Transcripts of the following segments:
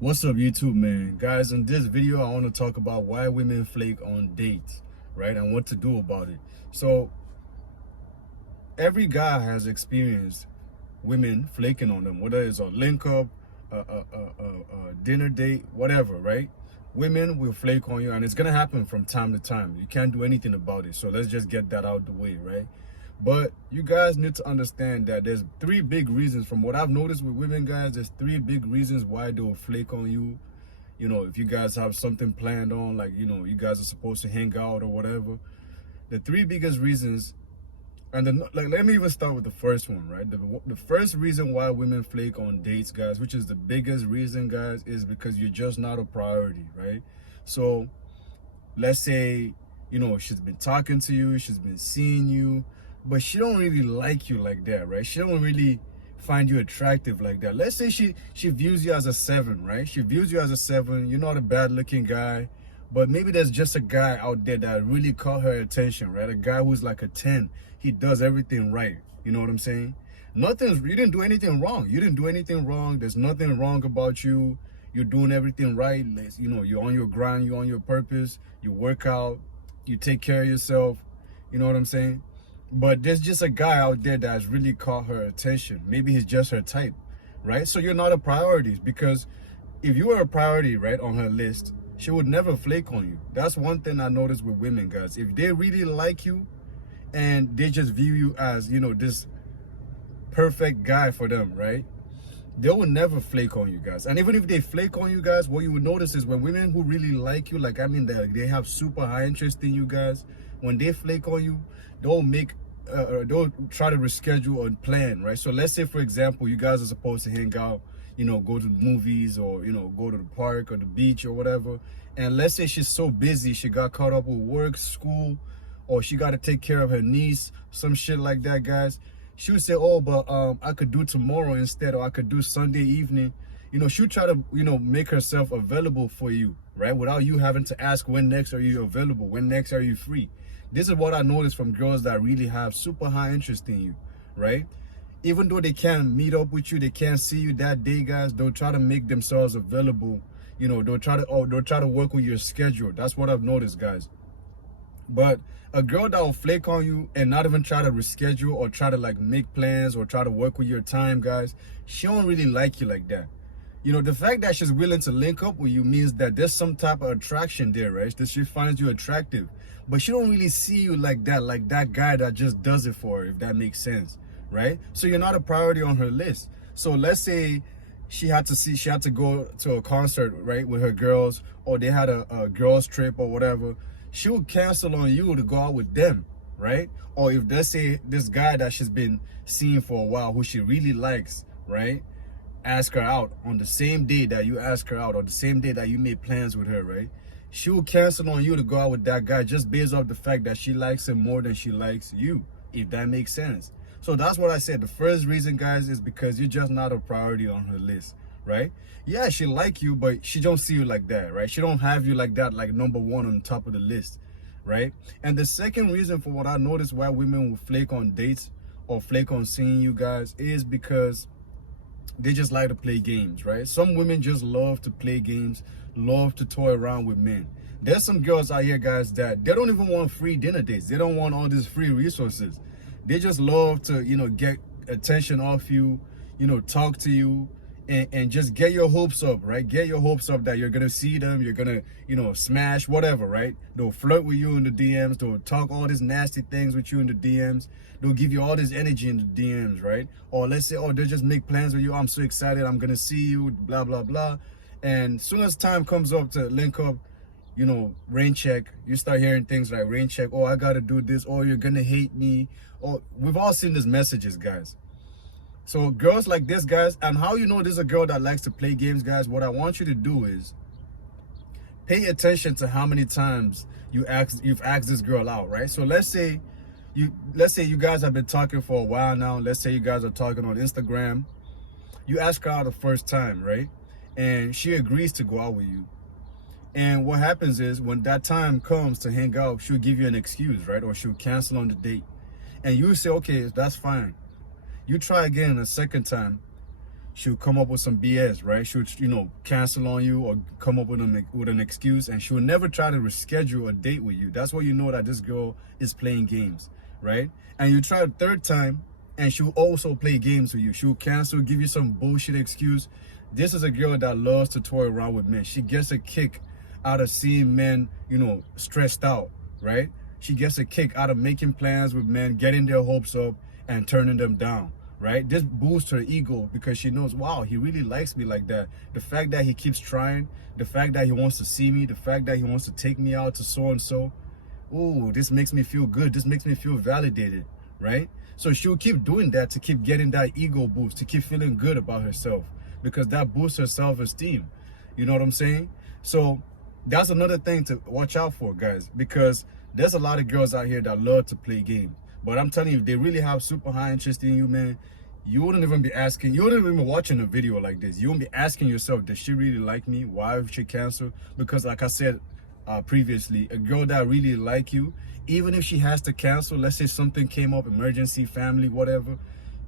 What's up, YouTube, man? Guys, in this video, I want to talk about why women flake on dates, right? And what to do about it. So, every guy has experienced women flaking on them, whether it's a link up, a dinner date, whatever, right? Women will flake on you, and it's going to happen from time to time. You can't do anything about it. So, let's just get that out the way, right? But you guys need to understand that there's three big reasons. From what I've noticed with women, guys, there's three big reasons why they'll flake on you. You know, if you guys have something planned on, like, you know, you guys are supposed to hang out or whatever. The three biggest reasons, and then, like, let me even start with the first one, right? The first reason why women flake on dates, guys, which is the biggest reason, guys, is because you're just not a priority, right? So let's say, you know, she's been talking to you, she's been seeing you, but she don't really like you like that, right? She don't really find you attractive like that. Let's say she views you as a 7, right? She views you as a 7. You're not a bad looking guy, but maybe there's just a guy out there that really caught her attention, right? A guy who's like a 10. He does everything right. You know what I'm saying? You didn't do anything wrong. You didn't do anything wrong. There's nothing wrong about you. You're doing everything right. You know, you're on your grind, you're on your purpose, you work out, you take care of yourself. You know what I'm saying? But there's just a guy out there that's really caught her attention. Maybe he's just her type, right? So you're not a priority, because if you were a priority, right, on her list, she would never flake on you. That's one thing I noticed with women, guys. If they really like you and they just view you as, you know, this perfect guy for them, right? They will never flake on you, guys. And even if they flake on you, guys, what you would notice is when women who really like you, like, I mean, they have super high interest in you, guys, when they flake on you, they'll try to reschedule or plan, right? So let's say, for example, you guys are supposed to hang out, you know, go to the movies, or, you know, go to the park or the beach or whatever. And let's say she's so busy, she got caught up with work, school, or she got to take care of her niece, some shit like that, guys. She would say, oh, but I could do tomorrow instead, or I could do Sunday evening. You know, she'll try to, you know, make herself available for you, right? Without you having to ask, when next are you available? When next are you free? This is what I noticed from girls that really have super high interest in you, right? Even though they can't meet up with you, they can't see you that day, guys, they'll try to make themselves available. You know, they'll try to work with your schedule. That's what I've noticed, guys. But a girl that will flake on you and not even try to reschedule or try to, like, make plans or try to work with your time, guys, she don't really like you like that. You know, the fact that she's willing to link up with you means that there's some type of attraction there, right? That she finds you attractive. But she don't really see you like that guy that just does it for her, if that makes sense, right? So you're not a priority on her list. So let's say she had to go to a concert, right, with her girls, or they had a girls trip or whatever. She would cancel on you to go out with them, right? Or if, let's say, this guy that she's been seeing for a while, who she really likes, right, ask her out on the same day that you ask her out, or the same day that you made plans with her, right? She will cancel on you to go out with that guy just based off the fact that she likes him more than she likes you, if that makes sense. So that's what I said. The first reason, guys, is because you're just not a priority on her list, right? Yeah, she like you, but she don't see you like that, right? She don't have you like that, like number one on top of the list, right? And the second reason for what I noticed why women will flake on dates or flake on seeing you, guys, is because they just like to play games, right? Some women just love to play games, love to toy around with men. There's some girls out here, guys, that they don't even want free dinner dates. They don't want all these free resources. They just love to, you know, get attention off you, you know, talk to you, and just get your hopes up, right? Get your hopes up that you're gonna see them, you're gonna, you know, smash, whatever, right? They'll flirt with you in the DMs, they'll talk all these nasty things with you in the DMs, they'll give you all this energy in the DMs, right? Or let's say, oh, they just make plans with you, I'm so excited, I'm gonna see you, blah, blah, blah. And as soon as time comes up to link up, you know, rain check, you start hearing things like rain check, oh, I gotta do this, or you're gonna hate me. Or we've all seen these messages, guys. So girls like this, guys, and how you know this is a girl that likes to play games, guys, what I want you to do is pay attention to how many times you've asked this girl out, right? So let's say you guys have been talking for a while now. Let's say you guys are talking on Instagram. You ask her out the first time, right? And she agrees to go out with you. And what happens is, when that time comes to hang out, she'll give you an excuse, right? Or she'll cancel on the date. And you say, okay, that's fine. You try again a second time. she'll come up with some BS, right? She'll, you know, cancel on you or come up with an excuse, and she'll never try to reschedule a date with you. That's why you know that this girl is playing games, right? And you try a third time, and she'll also play games with you. She'll cancel, give you some bullshit excuse. This is a girl that loves to toy around with men. She gets a kick out of seeing men, you know, stressed out, right? She gets a kick out of making plans with men, getting their hopes up and turning them down, right? This boosts her ego because she knows, wow, he really likes me like that. The fact that he keeps trying, the fact that he wants to see me, the fact that he wants to take me out to so-and-so, oh, this makes me feel good. This makes me feel validated, right? So she'll keep doing that to keep getting that ego boost, to keep feeling good about herself, because that boosts her self-esteem. You know what I'm saying? So that's another thing to watch out for, guys, because there's a lot of girls out here that love to play games. But I'm telling you, if they really have super high interest in you, man, you wouldn't even be asking, you wouldn't even be watching a video like this. You wouldn't be asking yourself, does she really like me? Why would she cancel? Because like I said previously, a girl that really like you, even if she has to cancel, let's say something came up, emergency, family, whatever,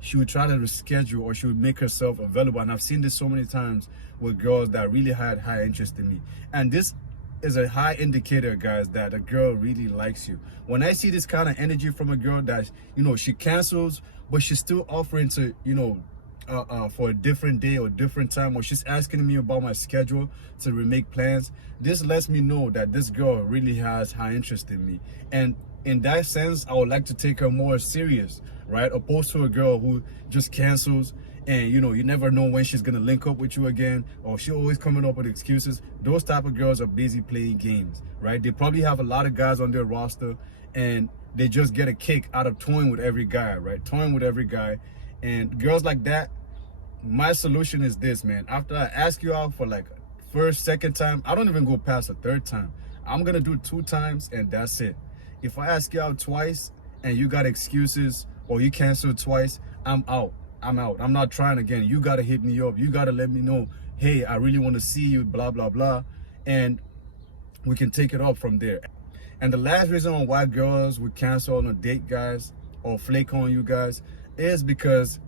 she would try to reschedule or she would make herself available. And I've seen this so many times with girls that really had high interest in me. And this is a high indicator, guys, that a girl really likes you. When I see this kind of energy from a girl that, you know, she cancels, but she's still offering to, you know, for a different day or different time, or she's asking me about my schedule to remake plans, this lets me know that this girl really has high interest in me. And in that sense, I would like to take her more serious, right? Opposed to a girl who just cancels and, you know, you never know when she's gonna link up with you again, or she always coming up with excuses. Those type of girls are busy playing games, right? They probably have a lot of guys on their roster and they just get a kick out of toying with every guy, right? Toying with every guy. And girls like that, my solution is this, man. After I ask you out for like first, second time, I don't even go past a third time. I'm gonna do 2 times and that's it. If I ask you out twice and you got excuses or you cancel twice, I'm out. I'm out. I'm not trying again. You got to hit me up. You got to let me know, hey, I really want to see you, blah, blah, blah. And we can take it up from there. And the last reason why girls would cancel on a date, guys, or flake on you guys, is because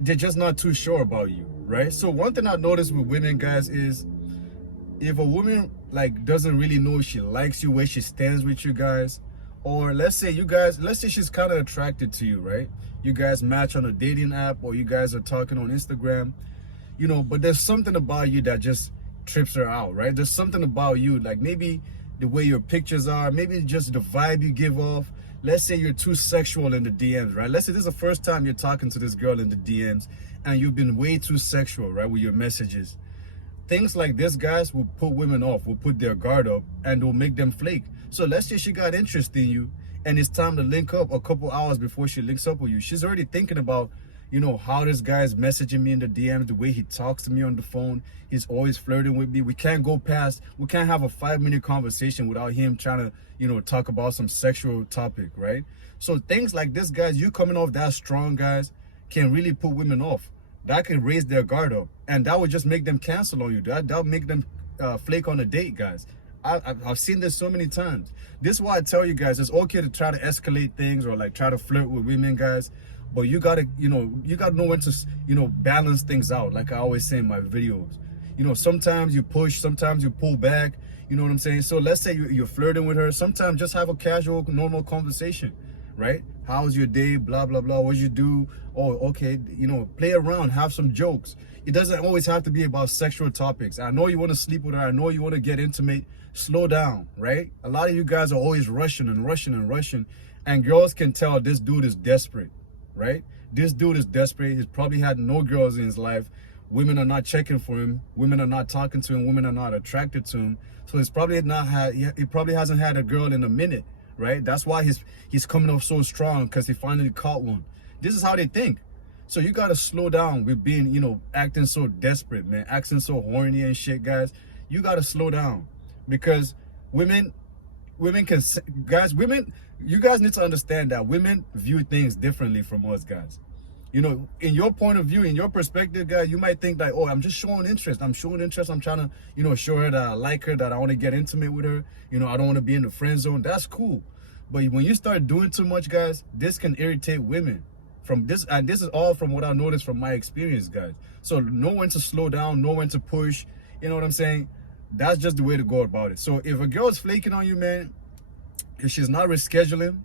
they're just not too sure about you, right? So one thing I noticed with women, guys, is if a woman like doesn't really know if she likes you, where she stands with you guys, or let's say she's kind of attracted to you, right? You guys match on a dating app or you guys are talking on Instagram, you know, but there's something about you that just trips her out, right? There's something about you, like maybe the way your pictures are, maybe just the vibe you give off. Let's say you're too sexual in the DMs, right? Let's say this is the first time you're talking to this girl in the DMs and you've been way too sexual, right, with your messages. Things like this, guys, will put women off, will put their guard up, and will make them flake. So let's say she got interest in you and it's time to link up a couple hours before she links up with you. She's already thinking about, you know, how this guy's messaging me in the DMs, the way he talks to me on the phone. He's always flirting with me. We can't have a 5-minute conversation without him trying to, you know, talk about some sexual topic, right? So things like this, guys, you coming off that strong, guys, can really put women off. That can raise their guard up, and that would just make them cancel on you. That'll make them flake on a date, guys. I've seen this so many times. This is why I tell you guys, it's okay to try to escalate things or like try to flirt with women, guys, but you gotta know when to, you know, balance things out. Like I always say in my videos, you know, sometimes you push, sometimes you pull back. You know what I'm saying? So let's say you're flirting with her. Sometimes just have a casual, normal conversation, right? How's your day? Blah, blah, blah. What you do? Oh, okay. You know, play around, have some jokes. It doesn't always have to be about sexual topics. I know you want to sleep with her. I know you want to get intimate. Slow down, right? A lot of you guys are always rushing and rushing and rushing. And girls can tell this dude is desperate, right? This dude is desperate. He's probably had no girls in his life. Women are not checking for him. Women are not talking to him. Women are not attracted to him. So he probably hasn't had a girl in a minute, right? That's why he's coming off so strong, because he finally caught one. This is how they think. So you got to slow down with being, you know, acting so desperate, man, acting so horny and shit, guys. You got to slow down, because women can, guys, you guys need to understand that women view things differently from us, guys. You know, in your point of view, in your perspective, guys, you might think that, oh, I'm just showing interest. I'm showing interest. I'm trying to, you know, show her that I like her, that I want to get intimate with her. You know, I don't want to be in the friend zone. That's cool. But when you start doing too much, guys, this can irritate women from this, and this is all from what I noticed from my experience, guys. So know when to slow down, know when to push. You know what I'm saying? That's just the way to go about it. So if a girl is flaking on you, man, if she's not rescheduling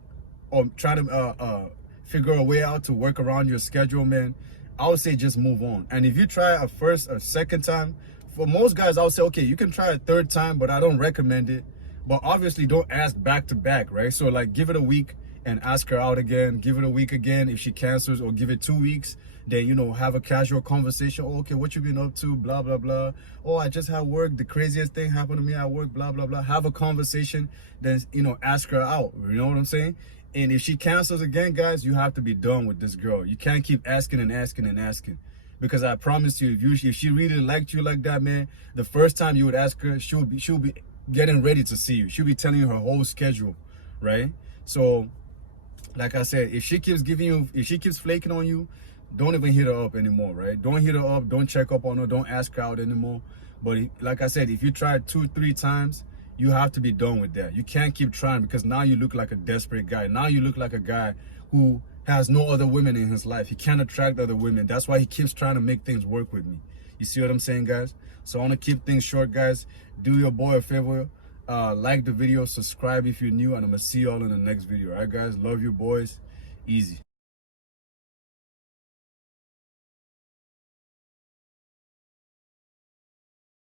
or trying to figure a way out to work around your schedule, man, I would say just move on. And if you try a second time, for most guys, I would say, okay, you can try a third time, but I don't recommend it. But obviously don't ask back to back, right? So like give it a week and ask her out again, give it a week again. If she cancels, or give it 2 weeks, then, you know, have a casual conversation. Oh, okay, what you been up to? Blah, blah, blah. Oh, I just had work. The craziest thing happened to me at work, blah, blah, blah. Have a conversation, then, you know, ask her out. You know what I'm saying? And if she cancels again, guys, you have to be done with this girl. You can't keep asking and asking and asking. Because I promise you, if she really liked you like that, man, the first time you would ask her, she'll be getting ready to see you. She'll be telling you her whole schedule, right? So, like I said, if she keeps flaking on you, don't even hit her up anymore, right? Don't hit her up, don't check up on her, don't ask her out anymore. But like I said, if you try 2-3 times, you have to be done with that. You can't keep trying, because now you look like a desperate guy. Now you look like a guy who has no other women in his life. He can't attract other women. That's why he keeps trying to make things work with me. You see what I'm saying, guys? So I want to keep things short, guys. Do your boy a favor. Like the video, subscribe if you're new, and I'm going to see y'all in the next video. All right, guys? Love you, boys. Easy.